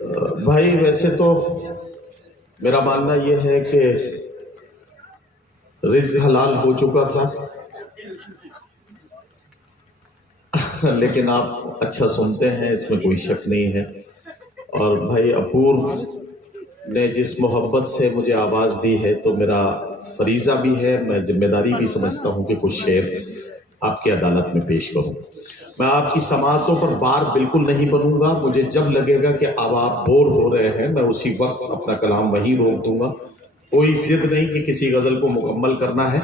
بھائی ویسے تو میرا ماننا یہ ہے کہ رزق حلال ہو چکا تھا، لیکن آپ اچھا سنتے ہیں، اس میں کوئی شک نہیں ہے۔ اور بھائی اپورو نے جس محبت سے مجھے آواز دی ہے تو میرا فریضہ بھی ہے، میں ذمہ داری بھی سمجھتا ہوں کہ کچھ شعر آپ کی عدالت میں پیش کروں۔ میں آپ کی سماعتوں پر بار بالکل نہیں بنوں گا، مجھے جب لگے گا کہ اب آپ بور ہو رہے ہیں میں اسی وقت اپنا کلام وہیں روک دوں گا۔ کوئی ضد نہیں کہ کسی غزل کو مکمل کرنا ہے،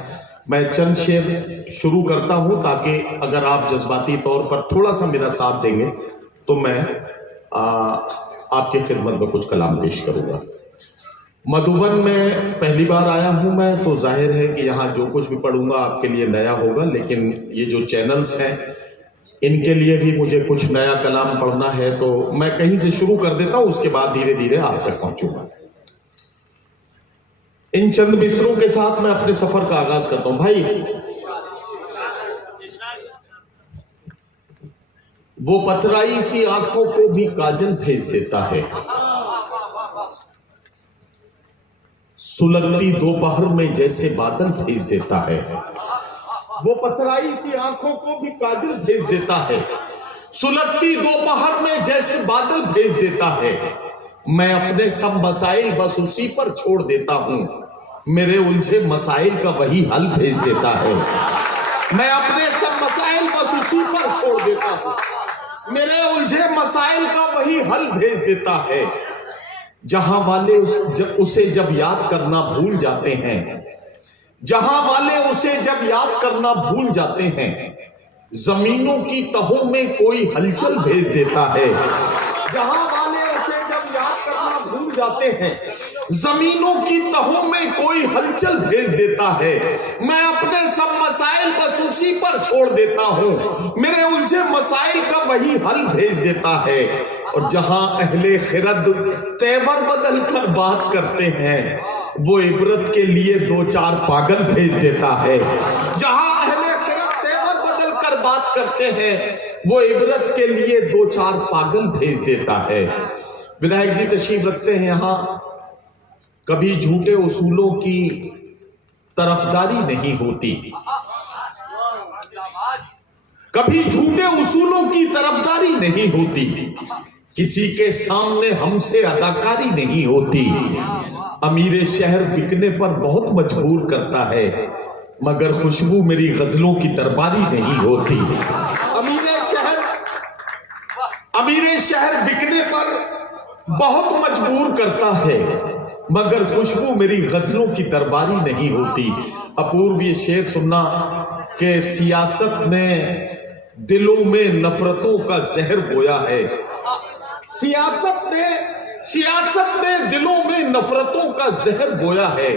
میں چند شعر شروع کرتا ہوں تاکہ اگر آپ جذباتی طور پر تھوڑا سا میرا ساتھ دیں گے تو میں آپ کی خدمت میں کچھ کلام پیش کروں گا۔ مدھوبن میں پہلی بار آیا ہوں میں، تو ظاہر ہے کہ یہاں جو کچھ بھی پڑھوں گا آپ کے لیے نیا ہوگا، لیکن یہ جو چینلز ہیں ان کے لیے بھی مجھے کچھ نیا کلام پڑھنا ہے، تو میں کہیں سے شروع کر دیتا ہوں، اس کے بعد دھیرے دھیرے آپ تک پہنچوں گا۔ ان چند مصروں کے ساتھ میں اپنے سفر کا آغاز کرتا ہوں۔ بھائی وہ پتھرائی سی آنکھوں کو بھی کاجل بھیج دیتا ہے، سلگتی دوپہر میں جیسے بادل بھیج دیتا ہے۔ وہ پتھرائی سی آنکھوں کو بھی کاجل بھیج دیتا ہے، سلگتی دوپہر میں جیسے بادل بھیج دیتا ہے۔ میں اپنے سب مسائل بس اسی پر چھوڑ دیتا ہوں، میرے الجھے مسائل کا وہی حل بھیج دیتا ہے۔ میں اپنے سب مسائل بس اسی پر چھوڑ دیتا ہوں، میرے الجھے مسائل کا وہی حل بھیج دیتا ہے۔ جہاں والے اسے جب یاد کرنا بھول جاتے ہیں، جہاں والے اسے جب یاد کرنا بھول جاتے ہیں، زمینوں کی تہوں میں کوئی ہلچل بھیج دیتا ہے۔ جہاں والے اسے جب یاد کرنا بھول جاتے ہیں، زمینوں کی تہوں میں کوئی ہلچل بھیج دیتا ہے۔ میں اپنے سب مسائل بس اسی پر چھوڑ دیتا ہوں، میرے الجھے مسائل کا وہی حل بھیج دیتا ہے۔ اور جہاں اہل خرد تیور بدل کر بات کرتے ہیں، وہ عبرت کے لیے دو چار پاگل بھیج دیتا ہے۔ جہاں اہل خرد تیور بدل کر بات کرتے ہیں، وہ عبرت کے لیے دو چار پاگل بھیج دیتا ہے۔ ودھائک جی تشریف رکھتے ہیں یہاں۔ کبھی جھوٹے اصولوں کی طرفداری نہیں ہوتی، کبھی جھوٹے اصولوں کی طرفداری نہیں ہوتی، کسی کے سامنے ہم سے اداکاری نہیں ہوتی۔ امیر شہر بکنے پر بہت مجبور کرتا ہے، مگر خوشبو میری غزلوں کی درباری نہیں ہوتی۔ امیر شہر بکنے پر بہت مجبور کرتا ہے، مگر خوشبو میری غزلوں کی درباری نہیں ہوتی۔ اپورو یہ شعر سننا کہ سیاست نے دلوں میں نفرتوں کا زہر بویا ہے، سیاست نے دلوں میں نفرتوں کا زہر بویا ہے،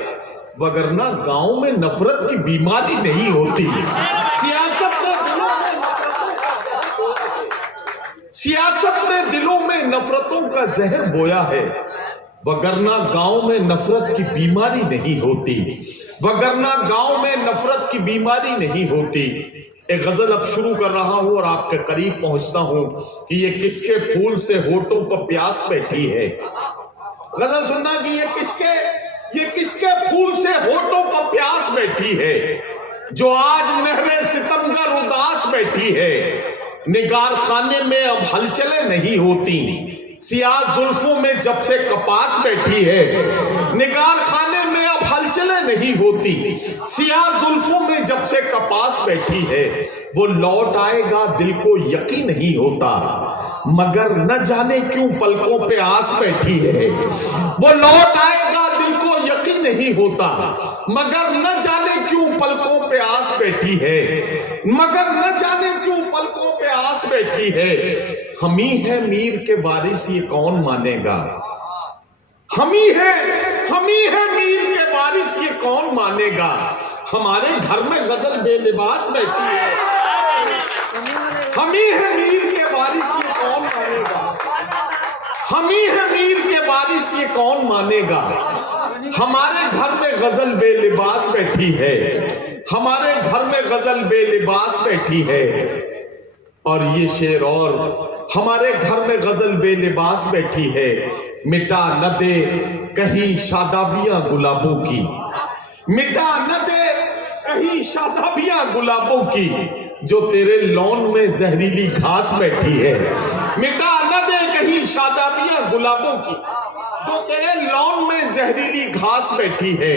وگرنہ گاؤں میں نفرت کی بیماری نہیں ہوتی۔ سیاست نے دلوں میں نفرتوں کا زہر بویا ہے، وگرنہ گاؤں میں نفرت کی بیماری نہیں ہوتی، وگرنہ گاؤں میں نفرت کی بیماری نہیں ہوتی۔ ایک غزل اب شروع کر رہا ہوں اور آپ کے قریب پہنچتا ہوں کہ یہ کس کے پھول سے ہونٹوں پر پیاس بیٹھی ہے۔ غزل سننا کہ یہ کس کے پھول سے ہونٹوں پر پیاس بیٹھی ہے، جو آج نہرے ستمگر اداس بیٹھی ہے۔ نگار خانے میں اب ہلچلیں نہیں ہوتی، سیاہ زلفوں میں جب سے کپاس بیٹھی ہے۔ نگار خانے میں اب ہلچلیں نہیں ہوتی، سیاہ زلفوں میں جب سے کپاس بیٹھی ہے۔ وہ لوٹ آئے گا دل کو یقین نہیں ہوتا، مگر نہ جانے کیوں پلکوں پہ آس بیٹھی ہے۔ وہ لوٹ آئے گا دل کو یقین نہیں ہوتا، مگر نہ جانے کیوں پلکوں پہ آس بیٹھی ہے، مگر نہ جانے کیوں پلکوں پہ آس بیٹھی ہے۔ ہم ہی ہے میر کے وارث یہ کون مانے گا، ہم ہی ہے میر کے وارث یہ کون مانے گا۔ ہمارے گھر میں غزل بے لباس بیٹھی ہے، ہم ہی ہے میر کے وارث یہ کون مانے گا، ہم ہی ہے میر کے وارث یہ کون مانے گا۔ ہمارے گھر میں غزل بے لباس بیٹھی ہے، ہمارے گھر میں غزل بے لباس بیٹھی ہے۔ اور یہ شعر اور ہمارے گھر میں غزل بے لباس بیٹھی ہے، مٹا نہ دے کہیں شادابیاں گلابوں کی، مٹا نہ دے کہیں شادابیاں گلابوں کی، جو تیرے لون میں زہریلی گھاس بیٹھی ہے، مٹا نہ دے کہیں شادابیاں گلابوں کی، جو تیرے لون میں زہریلی گھاس بیٹھی ہے،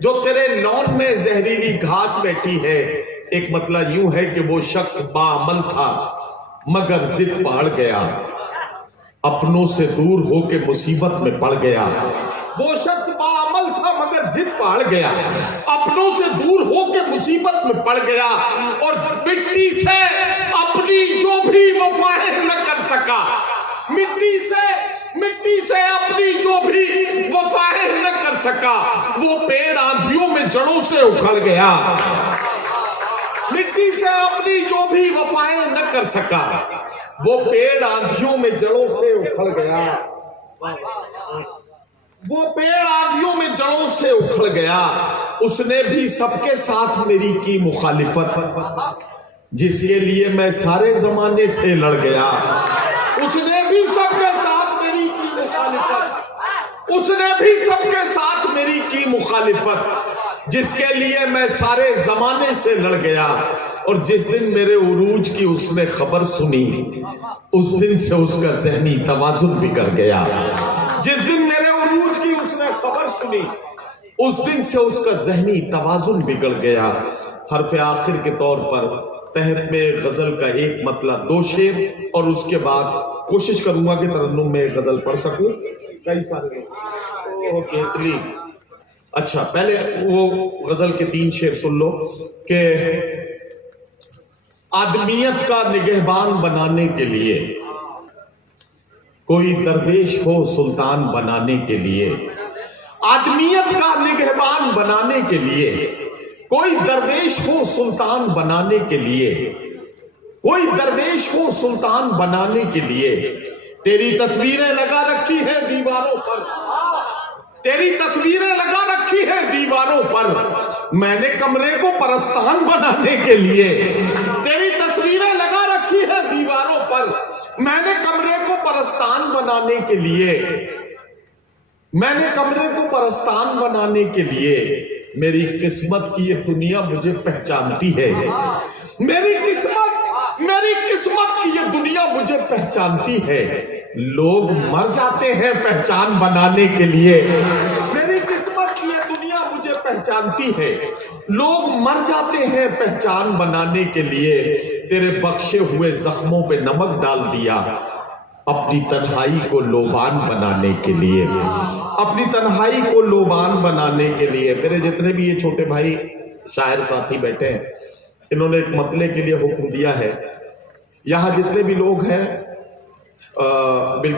جو تیرے لون میں زہریلی گھاس بیٹھی ہے۔ ایک مطلب یوں ہے کہ وہ شخص باعمل تھا مگر ضد پاڑ گیا، اپنوں سے دور ہو کے مصیبت میں پڑ گیا۔ وہ شخص باعمل تھا مگر ضد پاڑ گیا، اپنوں سے دور ہو کے مصیبت میں پڑ گیا، اور مٹی سے اپنی جو بھی وفائیں نہ کر سکا، مٹی سے اپنی جو بھی وفائیں نہ کر سکا، وہ پیڑ آندھیوں میں جڑوں سے اکھڑ گیا۔ مٹی سے اپنی جو بھی وفائیں نہ کر سکا، وہ پیڑ آندھیوں میں جڑوں سے اکھڑ گیا، وہ پیڑ آندھیوں میں جڑوں سے اکھڑ گیا۔ اس نے بھی سب کے ساتھ میری کی مخالفت، جس کے لیے میں سارے زمانے سے لڑ گیا۔ اس نے بھی سب کے ساتھ میری کی مخالفت، اس نے بھی سب کے ساتھ میری کی مخالفت، جس کے لیے میں سارے زمانے سے لڑ گیا۔ اور جس دن میرے عروج کی اس نے خبر سنی، اس دن سے اس کا ذہنی توازن بگڑ گیا۔ جس دن میرے عروج کی اس نے خبر سنی، اس دن سے اس کا ذہنی توازن بگڑ گیا۔ حرف آخر کے طور پر تحت میں غزل کا ایک مطلب 2 شعر، اور اس کے بعد کوشش کروں گا کہ ترنم میں غزل پڑھ سکوں۔ کئی سارے اوکے اتنی اچھا، پہلے وہ غزل کے 3 شعر سن لو کہ آدمیت کا نگہبان بنانے کے لیے کوئی درویش ہو سلطان بنانے کے لیے، آدمیت کا نگہبان بنانے کے لیے کوئی درویش ہو سلطان بنانے کے لیے، کوئی درویش ہو سلطان بنانے کے لیے، تیری تصویریں لگا رکھی ہیں دیواروں پر، تیری تصویریں لگا رکھی ہیں دیواروں پر، میں نے کمرے کو پرستان بنانے کے لیے، تیری تصویریں لگا رکھی ہیں دیواروں پر، میں نے کمرے کو پرستان بنانے کے لیے، میں نے کمرے کو پرستان بنانے کے لیے، میری قسمت کی یہ دنیا مجھے پہچانتی ہے، میری قسمت کی یہ دنیا مجھے پہچانتی ہے، لوگ مر جاتے ہیں پہچان بنانے کے لیے، میری قسمت کی یہ دنیا مجھے پہچانتی ہے، لوگ مر جاتے ہیں پہچان بنانے کے لیے، تیرے بخشے ہوئے زخموں پہ نمک ڈال دیا اپنی تنہائی کو لوبان بنانے کے لیے، اپنی تنہائی کو لوبان بنانے کے لیے۔ میرے جتنے بھی یہ چھوٹے بھائی شاعر ساتھی بیٹھے ہیں، انہوں نے ایک مطلع کے لیے حکم دیا ہے، یہاں جتنے بھی لوگ ہیں بالکل